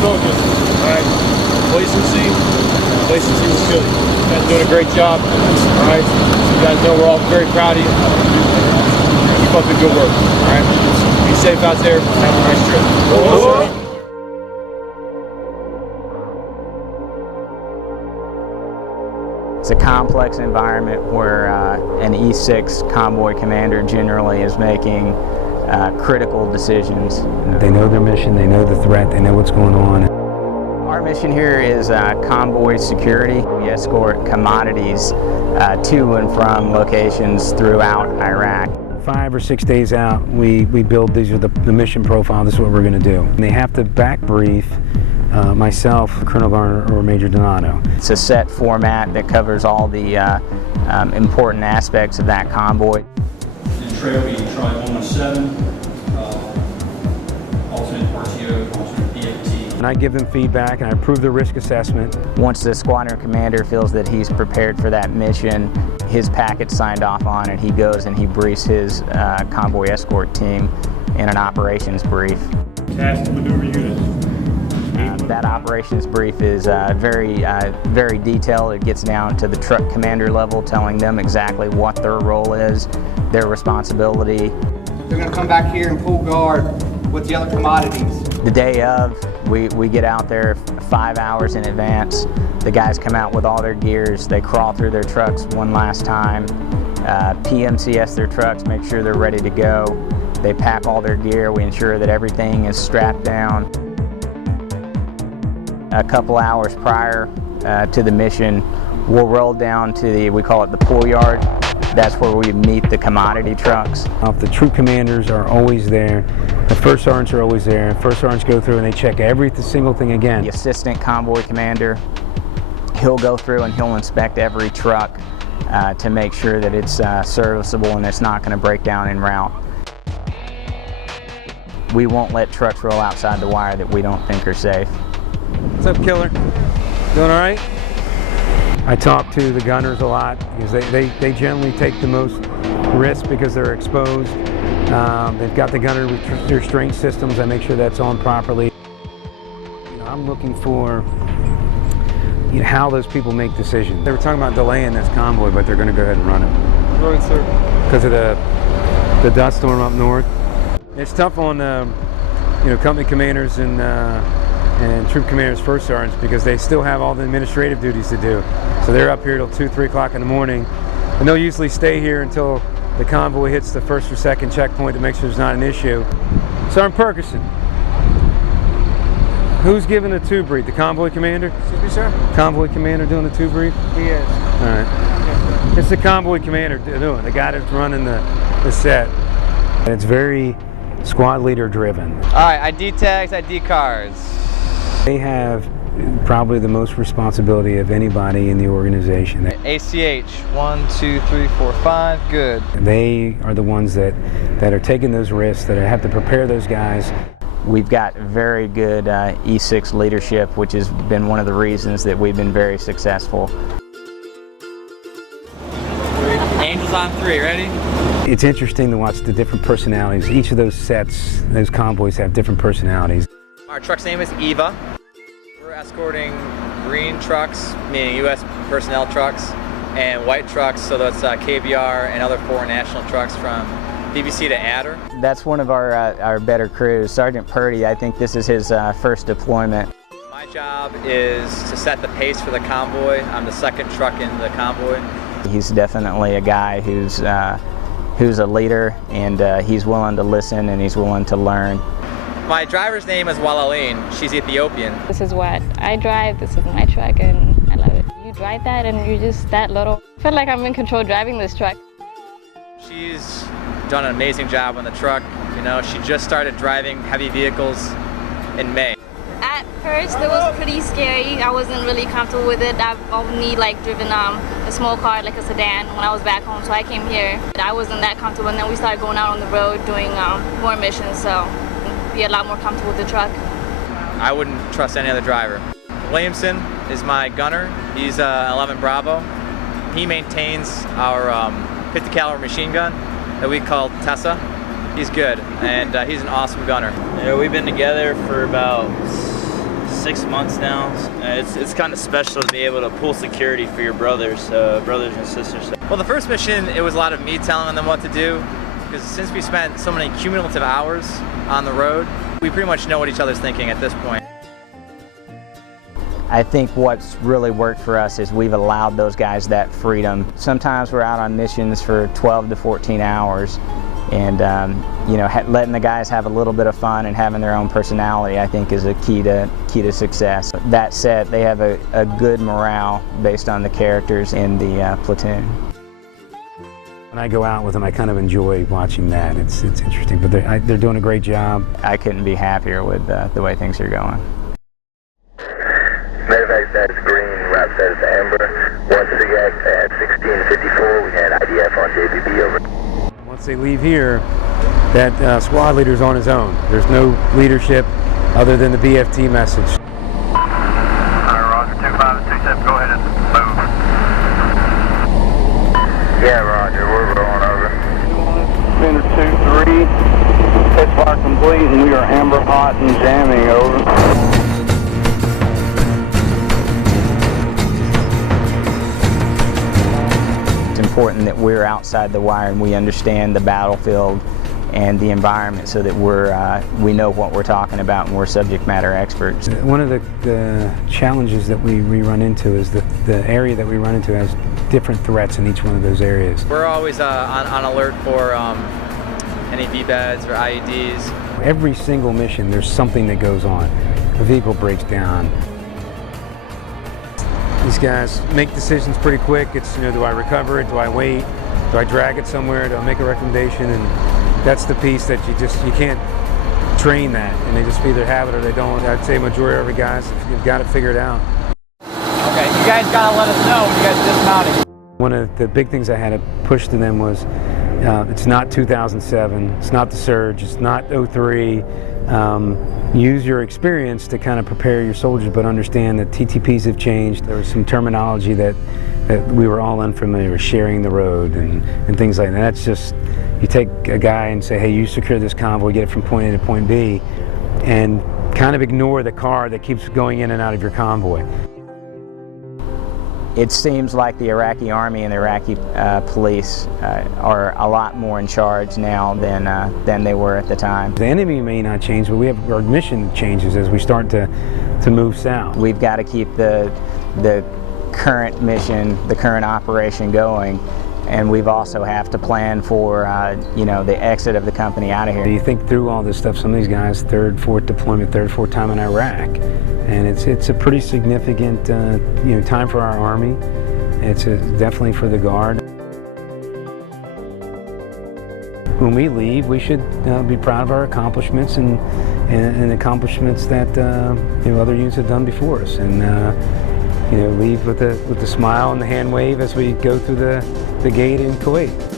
feeling good. All right. Complacency was good. You guys are doing a great job. All right. You guys know we're all very proud of you. Keep up the good work. All right. Be safe out there. Have a nice trip. It's a complex environment where an E6 convoy commander generally is making critical decisions. They know their mission, they know the threat, they know what's going on. Our mission here is convoy security. We escort commodities to and from locations throughout Iraq. 5 or 6 days out, we build, these are the mission profile, this is what we're going to do. And they have to back brief myself, Colonel Garner, or Major Donato. It's a set format that covers all the important aspects of that convoy. And trail will be Charlie 117, alternate RTO, alternate BFT. And I give them feedback and I approve the risk assessment. Once the squadron commander feels that he's prepared for that mission, his packet's signed off on, and he goes and he briefs his convoy escort team in an operations brief. Task maneuver unit. That operations brief is very detailed. It gets down to the truck commander level, telling them exactly what their role is, their responsibility. They're going to come back here and pull guard with the other commodities. The day of, we get out there 5 hours in advance. The guys come out with all their gears. They crawl through their trucks one last time, PMCS their trucks, make sure they're ready to go. They pack all their gear. We ensure that everything is strapped down. A couple hours prior to the mission, we'll roll down to we call it the pull yard. That's where we meet the commodity trucks. The troop commanders are always there. The first sergeants are always there. First sergeants go through and they check every single thing again. The assistant convoy commander, he'll go through and he'll inspect every truck to make sure that it's serviceable and it's not going to break down en route. We won't let trucks roll outside the wire that we don't think are safe. What's up, Killer? Doing all right? I talk to the gunners a lot because they generally take the most risk because they're exposed. They've got the gunner restraint systems. I make sure that's on properly. I'm looking for how those people make decisions. They were talking about delaying this convoy, but they're going to go ahead and run it. Right, sir. Because of the dust storm up north. It's tough on company commanders and troop commanders, first sergeants, because they still have all the administrative duties to do. So they're up here till 2, 3 o'clock in the morning, and they'll usually stay here until the convoy hits the first or second checkpoint to make sure there's not an issue. Sergeant Perkison, who's giving the two brief? The convoy commander? Excuse me, sir? Convoy commander doing the two brief? He is. All right. It's the convoy commander doing, the guy that's running the set. And it's very squad leader driven. All right, ID tags, ID cards. They have probably the most responsibility of anybody in the organization. ACH, 1, 2, 3, 4, 5, good. They are the ones that are taking those risks, that have to prepare those guys. We've got very good E6 leadership, which has been one of the reasons that we've been very successful. Angels on 3, ready? It's interesting to watch the different personalities. Each of those sets, those convoys have different personalities. Our truck's name is Eva. We're escorting green trucks, meaning U.S. personnel trucks, and white trucks, so that's KBR and other foreign national trucks from BBC to Adder. That's one of our better crews. Sergeant Purdy, I think this is his first deployment. My job is to set the pace for the convoy. I'm the second truck in the convoy. He's definitely a guy who's a leader, and he's willing to listen and he's willing to learn. My driver's name is Walaline. She's Ethiopian. This is what I drive. This is my truck, and I love it. You drive that, and you're just that little. I feel like I'm in control driving this truck. She's done an amazing job on the truck. She just started driving heavy vehicles in May. At first, it was pretty scary. I wasn't really comfortable with it. I've only driven a small car, like a sedan, when I was back home, so I came here. I wasn't that comfortable, and then we started going out on the road doing more missions, so be a lot more comfortable with the truck. I wouldn't trust any other driver. Williamson is my gunner. He's 11 Bravo. He maintains our 50 caliber machine gun that we call Tessa. He's good, and he's an awesome gunner. We've been together for about 6 months now. It's kind of special to be able to pull security for your brothers and sisters. Well, the first mission, it was a lot of me telling them what to do, because since we spent so many cumulative hours on the road, we pretty much know what each other's thinking at this point. I think what's really worked for us is we've allowed those guys that freedom. Sometimes we're out on missions for 12 to 14 hours, and you know, letting the guys have a little bit of fun and having their own personality, I think, is a key to success. That said, they have a good morale based on the characters in the platoon. When I go out with them, I kind of enjoy watching that. It's interesting, but they're doing a great job. I couldn't be happier with the way things are going. Medevac says green, route says amber. Once again at 1654, we had IDF on JPB over. Once they leave here, that squad leader's on his own. There's no leadership other than the BFT message. Alright, Roger, 25 and 27, go ahead and move. Yeah, Roger, we're rolling over. Center 2-3, test fire complete, and we are amber hot and jamming, over. It's important that we're outside the wire and we understand the battlefield and the environment, so that we know what we're talking about and we're subject matter experts. One of the challenges that we run into is that the area that we run into has different threats in each one of those areas. We're always on alert for any VBEDs or IEDs. Every single mission, there's something that goes on. A vehicle breaks down. These guys make decisions pretty quick. It's, you know, do I recover it? Do I wait? Do I drag it somewhere? Do I make a recommendation? And that's the piece that you can't train that, and they just either have it or they don't. I'd say majority of the guys, you've got to figure it out. Okay, you guys gotta let us know when you guys dismounting. One of the big things I had to push to them was, it's not 2007, it's not the surge, it's not 03. Use your experience to kind of prepare your soldiers, but understand that TTPs have changed. There was some terminology that we were all unfamiliar with, sharing the road and things like that. That's just, you take a guy and say, hey, you secure this convoy, get it from point A to point B, and kind of ignore the car that keeps going in and out of your convoy. It seems like the Iraqi Army and the Iraqi police are a lot more in charge now than they were at the time. The enemy may not change, but our mission changes as we start to move south. We've got to keep the current mission, the current operation going, and we've also have to plan for you know, the exit of the company out of here. You think through all this stuff, some of these guys, third, fourth deployment, third, fourth time in Iraq, and it's a pretty significant you know, time for our Army. It's definitely for the Guard. When we leave, we should be proud of our accomplishments and accomplishments that you know, other units have done before us, and you know, leave with the smile and the hand wave as we go through the gate in Kuwait.